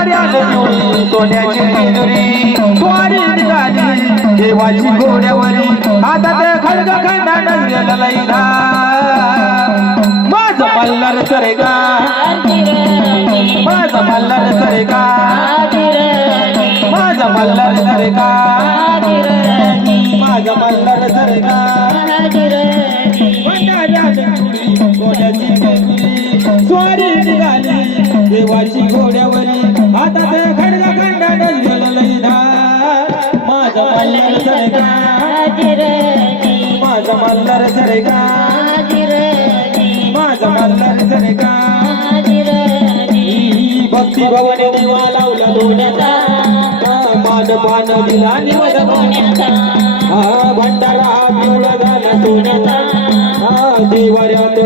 भंडाऱ्यात निवडी सोन्याची तिजोरी स्वारी निघाली देवाची घोड्यावरी हातात खडग खंडा नजरेला लैदा माझं मल्हार माझं मल्हार माझं मल्हार माझं मल्हार सोन्याची स्वारी निघाली देवाची घोड्यावरी हातात खडग खंडा नजरेला लैदा माझा मल्हार सरेगा. माझा मल्हार सरेगा. माझा मल्हार सरेगा. भक्ती भवन दिवा लावला दोन्याचा मान मान दिला निवड हा भंडारा पिवळा झाला सोन्याचा. हा देवाऱ्यात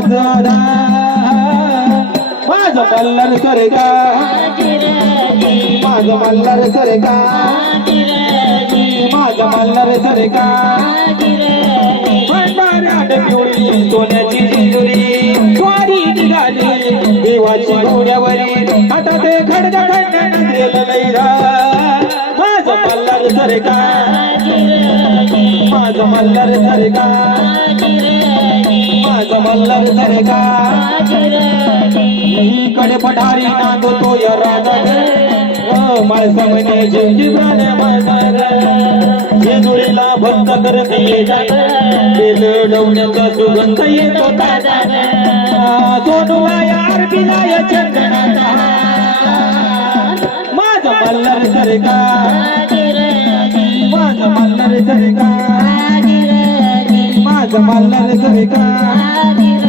जीवनाला माझं मल्हार सरेगा माझं मल्हार सरेगा माझं मल्हार सरेगा भंडाऱ्यात पिवळी सोन्याची जिजुरी स्वारी निघाली देवाची घोड्यावरी हातात खडग खंड नजरेला लैरा माझं मल्हार सरेगा माझं मल्हार माझं मल्हार सरेगा कडे पठारी नांदतो या राजा माळसा म्हणे प्राण जेजुरीला भक्त करत ये जात। बेल डवण्याचा सुगंध येतो सोनूला यार बिलाय चंदनाचा माझं मल्हार सरेगा माझं मल्हार सरेगा माझं मल्हार सरेगा